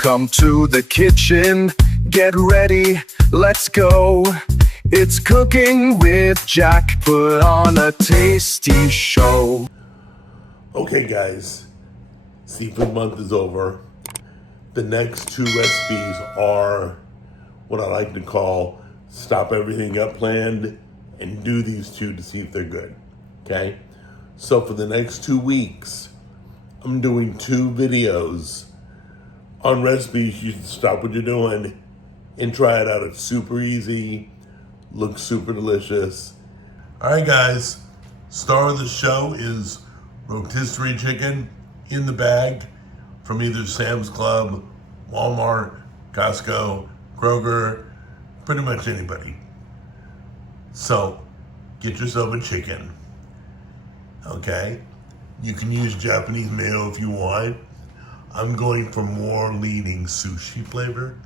Welcome to the kitchen. Get ready, let's go. It's cooking with Jack. Put on a tasty show. Okay guys, seafood month is over. The next two recipes are what I like to call stop everything up planned and do these two to see if they're good, okay? So for the next 2 weeks, I'm doing 2 videos on recipes. You can stop what you're doing and try it out. It's super easy, looks super delicious. All right guys, star of the show is rotisserie chicken in the bag from either Sam's Club, Walmart, Costco, Kroger, pretty much anybody. So get yourself a chicken, okay? You can use Japanese mayo if you want. I'm going for more leaning sushi flavor.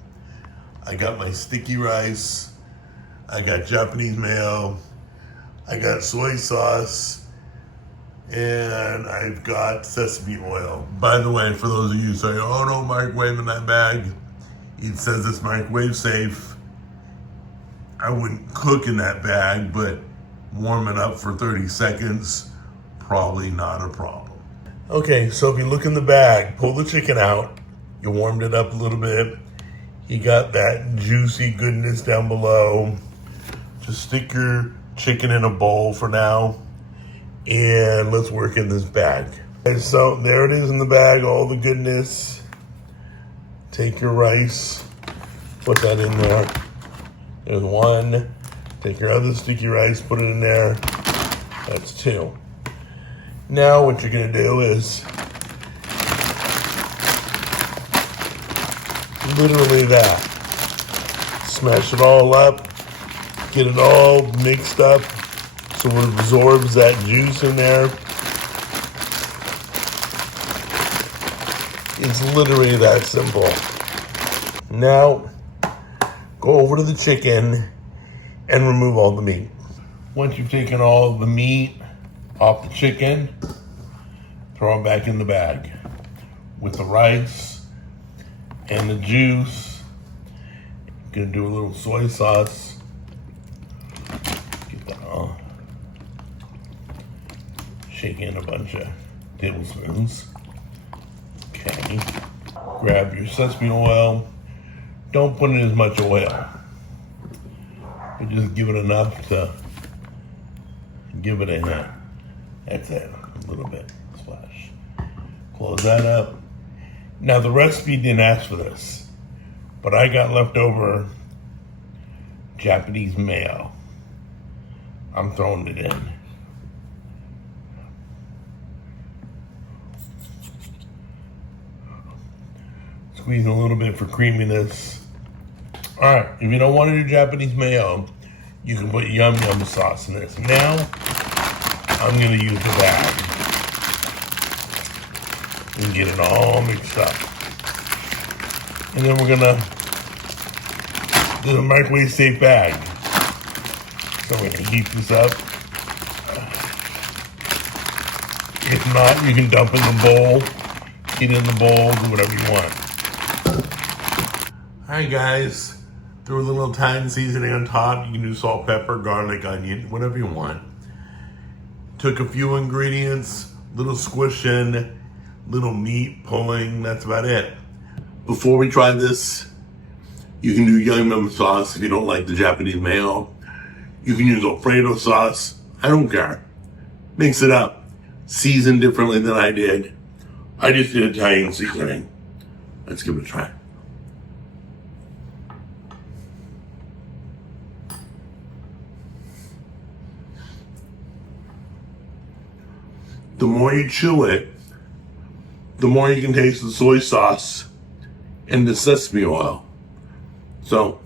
I got my sticky rice, I got Japanese mayo, I got soy sauce, and I've got sesame oil. By the way, for those of you who say, oh, no microwave in that bag, it says it's microwave safe. I wouldn't cook in that bag, but warm it up for 30 seconds, probably not a problem. Okay, so if you look in the bag, pull the chicken out, you warmed it up a little bit, you got that juicy goodness down below. Just stick your chicken in a bowl for now, and let's work in this bag. And so there it is in the bag, all the goodness. Take your rice, put that in there. There's 1. Take your other sticky rice, put it in there. That's 2. Now what you're gonna do is literally that. Smash it all up, get it all mixed up so it absorbs that juice in there. It's literally that simple. Now, go over to the chicken and remove all the meat. Once you've taken all the meat off the chicken, throw it back in the bag with the rice and the juice. Gonna do a little soy sauce. Get that on. Shake in a bunch of tablespoons. Okay. Grab your sesame oil. Don't put in as much oil, but just give it enough to give it a hint. That's it, a little bit, splash. Close that up. Now the recipe didn't ask for this, but I got leftover Japanese mayo. I'm throwing it in. Squeeze a little bit for creaminess. All right, if you don't want to do Japanese mayo, you can put yum yum sauce in this. Now, I'm gonna use the bag and get it all mixed up. And then we're gonna do the microwave safe bag. So we're gonna heat this up. If not, you can dump in the bowl, heat in the bowl, do whatever you want. All right, guys, throw a little thyme seasoning on top. You can do salt, pepper, garlic, onion, whatever you want. Took a few ingredients, little squishing, little meat pulling, that's about it. Before we try this, you can do yum yum sauce if you don't like the Japanese mayo. You can use Alfredo sauce, I don't care. Mix it up, season differently than I did. I just did Italian seasoning. Let's give it a try. The more you chew it, the more you can taste the soy sauce and the sesame oil. So,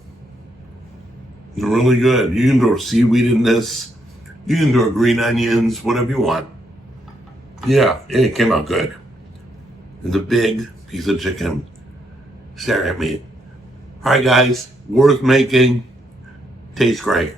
it's really good. You can throw seaweed in this. You can throw green onions, whatever you want. Yeah, it came out good. It's a big piece of chicken staring at me. All right, guys, worth making. Tastes great.